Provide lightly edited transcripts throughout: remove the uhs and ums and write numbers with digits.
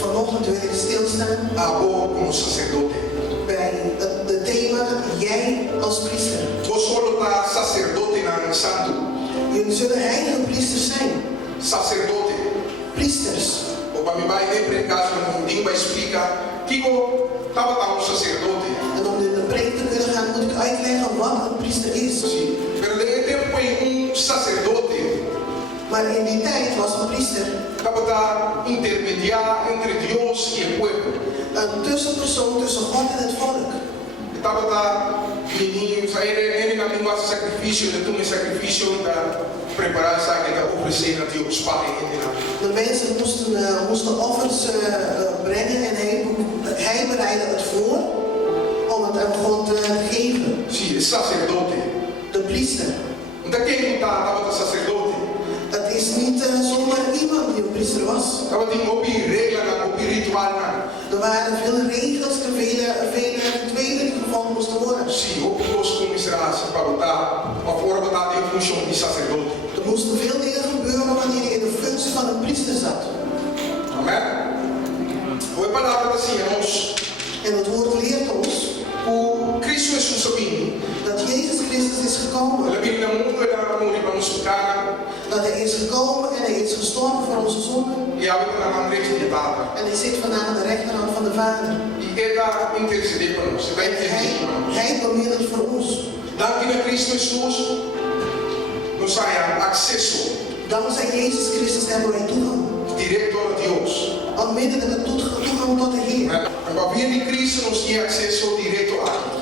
Vanochtend wil ik stilstaan bij het thema jij als priester. Jullie zullen heilige priesters zijn. Priesters. En om in de preek te kunnen gaan moet ik uitleggen wat een priester is. Maar in die tijd was een priester een tussenpersoon tussen God en het volk. De mensen moesten offers brengen en hij bereidde het voor om het aan God te geven. De priester. Het is niet zomaar iemand die een priester was. Er waren veel regels en vele rituelen die gevolgd moesten worden. Er moesten veel dingen gebeuren wanneer je in de functie van een priester zat. Amen. En het woord leert ons dat Jezus Christus is gekomen. Dat hij is gekomen en hij is gestorven voor onze zonden. En hij zit vandaag aan de rechterhand van de Vader. Hij bemiddelt voor ons. Dankzij Jezus Christus hebben wij toegang. Onmiddellijke toegang tot de Heer.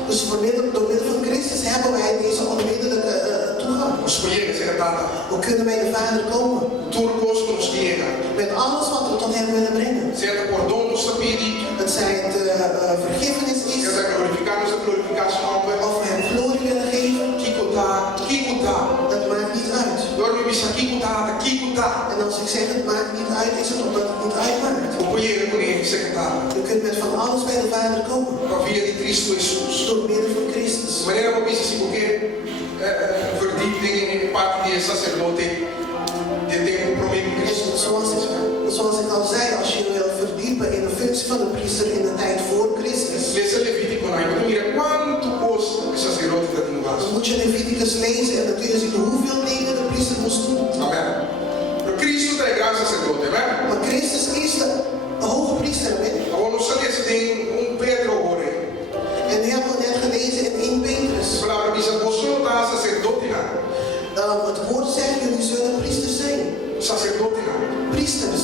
Dus door middel van Christus hebben wij deze onmiddellijke toegang. Hoe kunnen wij de Vader komen? Met alles wat we tot hem willen brengen. Het zij het vergiffenis is. Of we hem glorie willen geven. Het maakt niet uit. En als ik zeg het maakt niet uit, is het omdat het niet uitmaakt. Je kunt met van alles bij de Vader komen. Door middel van Christus. Zoals ik al zei, als je wil verdiepen in de functie van de priester in de tijd voor Christus. Dan moet je Leviticus lezen en dan kun je zien hoeveel dingen de priester moest doen. Amen. Maar Christus is de hoge priester. En nu hebben we net gelezen in 1 Petrus. Het woord zegt, jullie zullen priesters zijn. Priesters.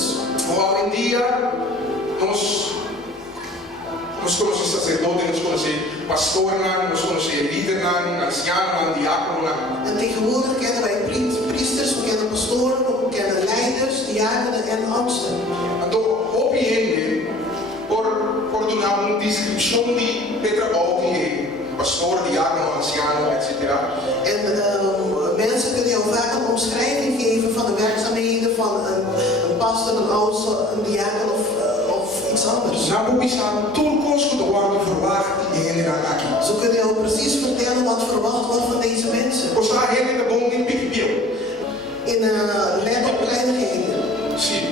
Nós conhecemos sacerdotes, nós conhecemos pastores, nós conhecemos líderes, ancianos, diáconos. En tegenwoordig kennen wij priesters, we kennen pastoren, we kennen leiders, diakonen en oudsten. Então, obviamente, por dar uma descrição de trabalho de pastor, diácono, anciano, etc. En mensen kunnen jou vaak een omschrijving geven van de werkzaamheden van een pastor, een oudste, een diakon of iets anders. Ze kunnen jou precies vertellen wat verwacht wordt van deze mensen. In let op kleinigheden. Sim.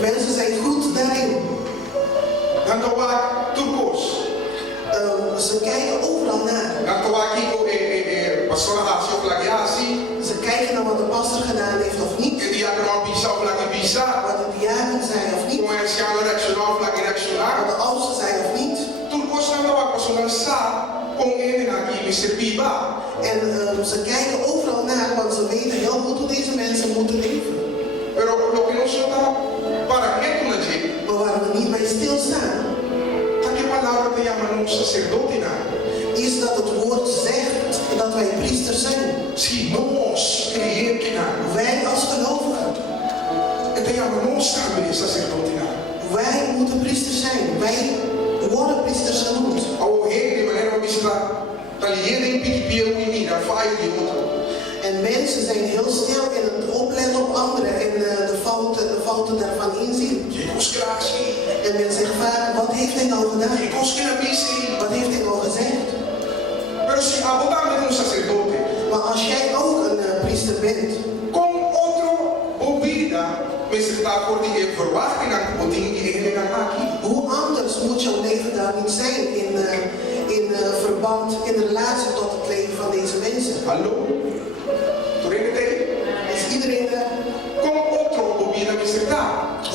Mensen zijn goed daarin. Ze kijken overal naar. Ze kijken naar wat de pastor gedaan heeft of niet. Wat de diaken zijn of niet. Wat de oudsten zijn of niet. En ze kijken overal naar, want ze weten heel goed hoe deze mensen moeten leven. Maar waar we niet bij stilstaan, is dat het woord zegt dat wij priesters zijn. Wij als gelovigen. Wij moeten priesters zijn. Wij worden priesters genoemd. En mensen zijn heel snel in het opletten op anderen en de fouten daarvan inzien. En men zegt vaak, wat heeft hij nou gedaan? Wat heeft hij nou gezegd? Maar als christen bent. Con otro o vida, men está por die verwachting aan God die ene aquí. Hoe anders moet jouw leven dan niet zijn in verband, in relatie tot het leven van deze mensen? Hallo? Torrente? Is iedereen daar? Con otro o vida, men está.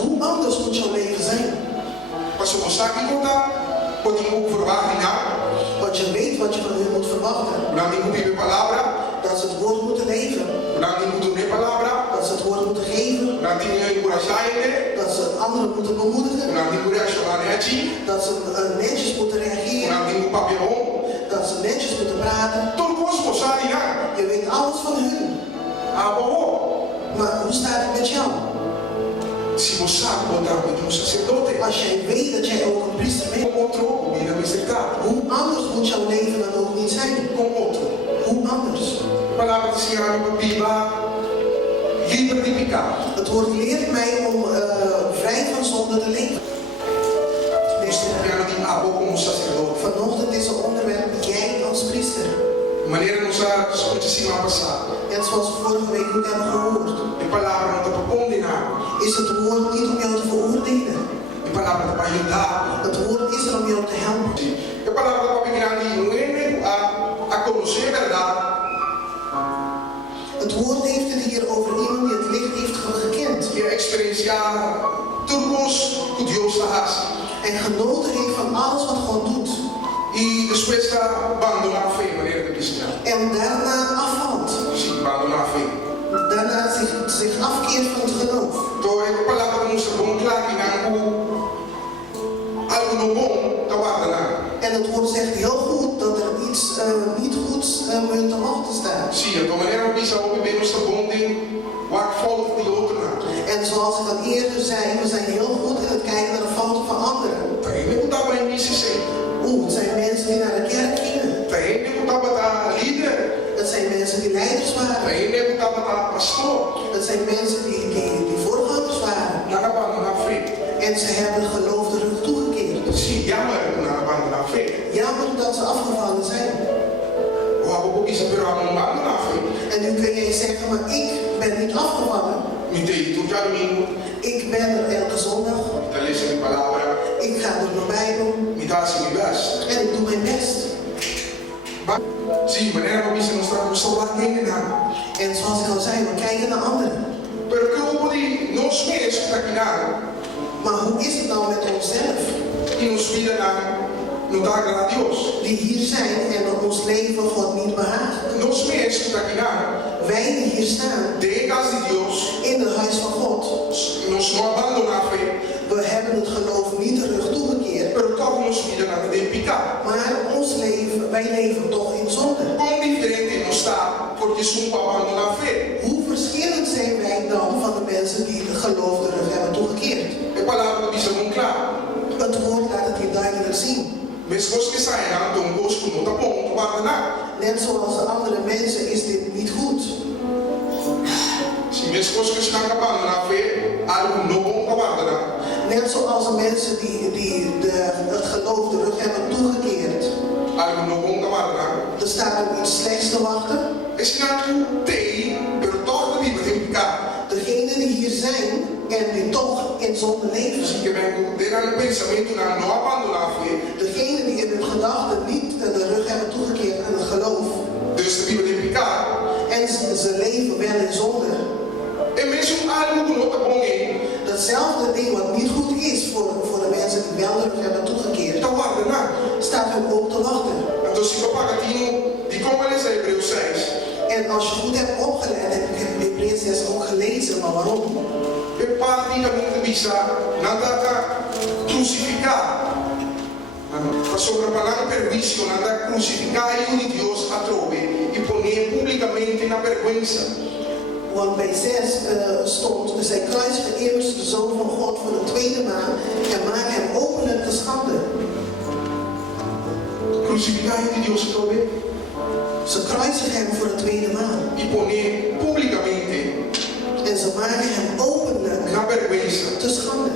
Hoe anders moet jouw leven zijn? Pas op saki kota, wat die ook verwachting aan. Want je weet wat je van hun moet verwachten. Dan die moet je palabra, Dat ze het woord moeten leven. dan die moet doen palabra, Dat ze het woord moeten geven. dan die encourageren, Dat ze anderen moeten bemoedigen. dan die moet reactioneren, Dat ze netjes moeten reageren. dan die moet papillon. Dat ze netjes moeten praten. Tot kosmos saki aan. Je weet alles van hun. Abo, Maar hoe staat het met jou? si vos sabe botar com um sacerdote, Als jij weet dat jij ook een priester bent. com outro o vida, men está. Hoe anders moet jouw leven dan ook niet zijn? Com outro. Hoe anders? Palavra do Senhor no Bíblia, livre de pecado. Het woord leert mij om vrij van zonde te leven. Estou vendo de abo como sacerdote. Vanochtend is het onderwerp jij als priester. De maneira nos discutir semana passada. En zoals we vorige week ook hebben gehoord, A palavra não está para condenar. is het woord niet om jou te veroordelen. A palavra está para ajudar. Het woord is er om jou te helpen. A palavra está para pegar a conhecer a verdade. Het woord heeft het hier over iemand die het licht heeft gekend. E experienciar tudo que Deus faz. En genoten heeft van alles wat God doet. E depois está abandonar a fé, maneira de cristã. En daarna afvalt. Sim, abandonar a fé. Daarna zich afkeert van het geloof. Então a palavra mostra bom claro que não algo não bom está guardando. En het woord zegt heel goed dat er iets niet goeds moet te wachten staat. Sim, a maneira de pensar o bebê não está bom de wat volgt die outra. En zoals ik al eerder zei, we zijn heel goed in het kijken naar de fouten van anderen. Tem que botar para missa sim. Het zijn mensen die naar de kerk gingen. Tem que botar para líder. Het zijn mensen die leiders waren. Tem que botar para pastor. Het zijn mensen die voorgangers waren. Nada abandonar a fé. En ze hebben geloof de rug toegekeerd. Sim, jammer nada abandonar a fé. Jammer dat ze afgevallen zijn. O abo isso pero não abandonar a fé. En nu kun jij zeggen, maar ik ben niet afgevallen. Me tem tu já domingo. Ik ben er elke zondag. Me lees a palavra. Ik ga door mijn Bijbel. Me dá assim me best. En ik doe mijn best. Sim, maneira de pensar não está com solar ninguém nada. En zoals ik al zei, we kijken naar anderen. Pero que o body nos mesmo está aqui nada. Maar hoe is het nou met onszelf? E nos vida nada. Não dá graças a Deus. Die hier zijn en op ons leven God niet behaagt. Nos mesmo está aqui nada. Wij die hier staan, De casa de Deus. in het huis van God. Nos não abandonar a fé. We hebben het geloof niet de rug toegekeerd. Pero toch nos vida nada de pecado. Maar ons leven, wij leven toch in zonde. Quão diferente não está porque são para abandonar a fé. Hoe verschillend zijn wij dan van de mensen die het geloof de rug hebben toegekeerd? A palavra diz muito claro. Het woord laat het hier duidelijk zien. Mas coisas que saem lá do gosto não está bom, não guarda nada. Net zoals de andere mensen is dit niet goed. Se as coisas que estão acabando na fé, algo não bom, não guarda nada. Net zoals de mensen die het geloof de rug hebben toegekeerd. Algo não bom, não guarda nada. Er staat op iets slechts te wachten. Esse não tem, pero toch de Bíblia tem pecado. Degenen die hier zijn en die toch in zonde leven. Assim que vem ter um pensamento não abandonar a fé. Degenen die in hun gedachten niet de rug hebben toegekeerd aan het geloof. Dus de Bíblia tem pecado. En ze leven wel in zonde. E mesmo algo que não está bom em, Datzelfde ding wat niet goed is voor de mensen die wel de rug hebben toegekeerd. não guarda nada. Staat hun ook te wachten. Então se eu pagar aqui, de como ele sai Hebreus 6. En als je goed hebt opgelet, heb ik Hebreeën 6 ook gelezen, maar waarom? E praticamente bisa nada crucificar. Sobre a palavra permisso, nada crucificar o de Deus a trove e poner publicamente na vergüenza. Want bij 6 stond, zij kruisigen immers de Zoon van God voor de tweede maal en maken hem openlijk te schande. Crucificar o de Deus a trove Ze kruisigen hem voor de tweede maal e poner publicamente en ze maken hem openlijk na vergüenza. te schande.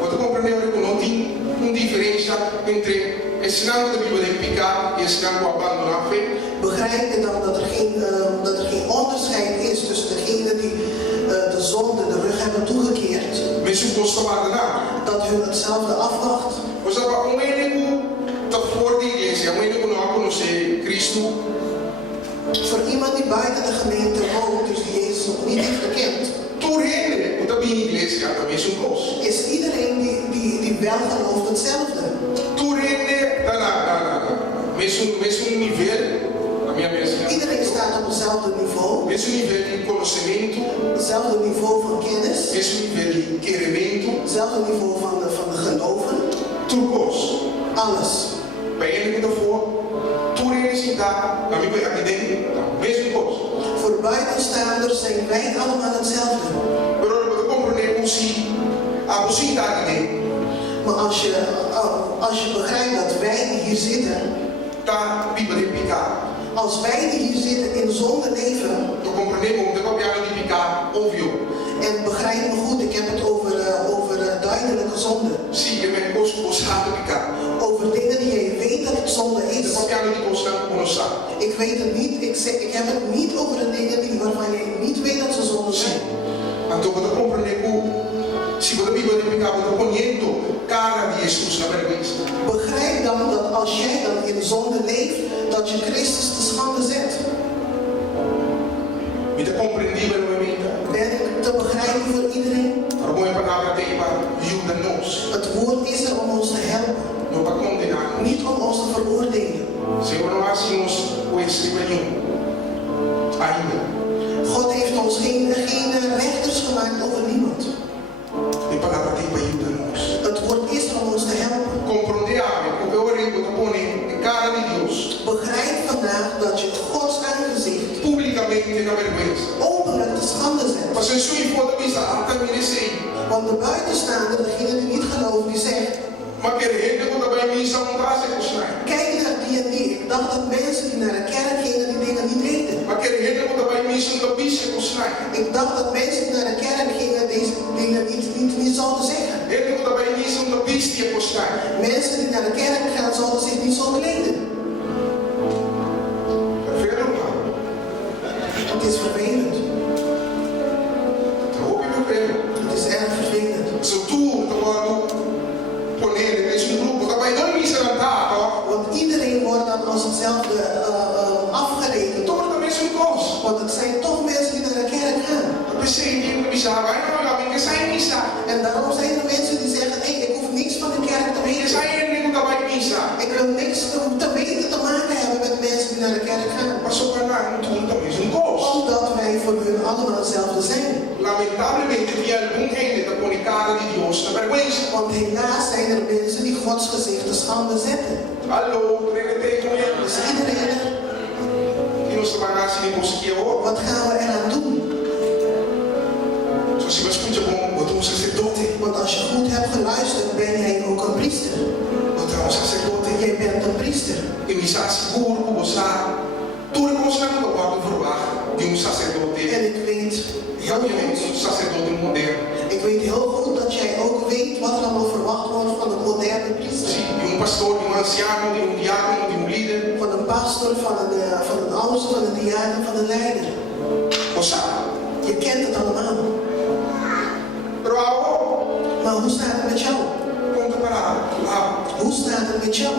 Você compreendeu que não tem uma diferença entre ensinando a Bíblia de pecar e ensinando a abandonar a fé? Begrijp je dan dat er geen onderscheid is gosta na. dat hun hetzelfde afwacht. Mas apa umeniku tak voor die iglesia, umeniku não conhecer Cristo. Voor iemand die buiten de gemeente woont, dus die Jezus nog niet heeft gekend, Tur ele, uta bin iglesia, também é um cos. is iedereen die wel gelooft hetzelfde. Tur ele, mesmo nível, na minha mesa. Iedereen staat op hetzelfde niveau, Mesmo nível de conhecimento, hetzelfde niveau van kennis, mesmo nível de querimento, hetzelfde niveau van de geloven, tur cos. alles. Bij ele que voor, tur ele sim dá, na minha aqui dentro, mesmo cos. Voor buitenstaanders zijn wij allemaal hetzelfde. Pero eu compreendo se a possibilità aqui dentro. Maar als je begrijpt dat wij die hier zitten, Tá Bíblia picar. als wij die hier zitten in zonde leven, Eu compreendo como eu piano de picar, óbvio. en begrijp me goed, ik heb het over duidelijke zonde. Sim, eu me gosto de picar. Over dingen die je weet dat het zonde is. Eu piano de costa conosco. Ik weet het niet, ik heb het niet over de dingen waarvan je niet weet dat ze zonde zijn. Então eu compreendo se você Bíblia de picar, eu conheço cara de Jesus na vergonha. Begrijp dan dat als jij dan in zonde leeft, dat je Christus te schande zet. Me te compreendi verdadeiramente. Ben ik te begrijpen voor iedereen? A boa palavra tem para ajuda-nos, Het woord is er om ons te helpen, não para condenar. niet om ons te veroordelen. Senhor, não hacemos o escribanho ainda. God heeft ons geen rechters gemaakt over niemand. A palavra tem para ajuda-nos. Het woord is er om ons te helpen. Compreender, o meu marido te põe em cara de Deus, Begrijp vandaag dat je Gods aangezicht publicamente na vergonha. openlijk te schande zet. Mas se isso importa, pensa, até me disse, Want de buitenstaander, degene die niet gelooft, die zegt: mas que gente quando vai me isso não traz a coisa. kijk naar die en die. Ik dacht dat mensen die naar de kerk gingen die dingen niet deden. Mas que gente quando vai me isso não pisa a coisa. Ik dacht dat mensen die naar de kerk gingen deze dingen niet zouden zeggen. Gente quando vai me isso não pisa a coisa. Mensen die naar de kerk gaan zouden zich niet zo kleden. Vervelho, mano. Het is vervelend. Tá ouvindo vervelho? Het is erg vervelend. Se tu tomando poner nesse grupo, tá vai não me ensinar tá, Want iedereen wordt dan als hetzelfde afgerekend. Toch dat mensen een koos. Want het zijn toch mensen die naar de kerk gaan. Dat is niet in de misa, wij gaan niet zijn misa. En daarom zijn er mensen die zeggen: hey, ik hoef niks van de kerk te Je weten. zijn er niet dat wij misa. Ik wil niks te weten te maken hebben met mensen die naar de kerk gaan. Maar zo kan dat niet doen, dat is een koos. Omdat wij voor hun allemaal hetzelfde zijn. Lamentablemente, via algum gente da comunicada de Deus na vergonha. Want helaas zijn er mensen die Gods gezicht te schande zetten. Hallo, Dus iedereen, die ons bagasse niet conseguia hoor. wat gaan we eraan doen? Zoals je escuta bom, botou um sacerdote. Want als je goed hebt geluisterd, ben jij ook een priester. Botou um sacerdote. Jij bent een priester. E misa seguro com você. Tudo como você não pode verwachten de um sacerdote. En ik weet heel Realmente, um goed, sacerdote moderno. ik weet heel goed dat jij ook weet wat er allemaal verwacht wordt van een moderne priester. Sim, de um pastor, de um ancião, de um diácono, de um líder. Van een pastor, van een oudste, van een diaken, van een leider. Você Je kent het allemaal. Pero agora, Maar hoe staat het met jou? vamos preparar. Hoe staat het met jou?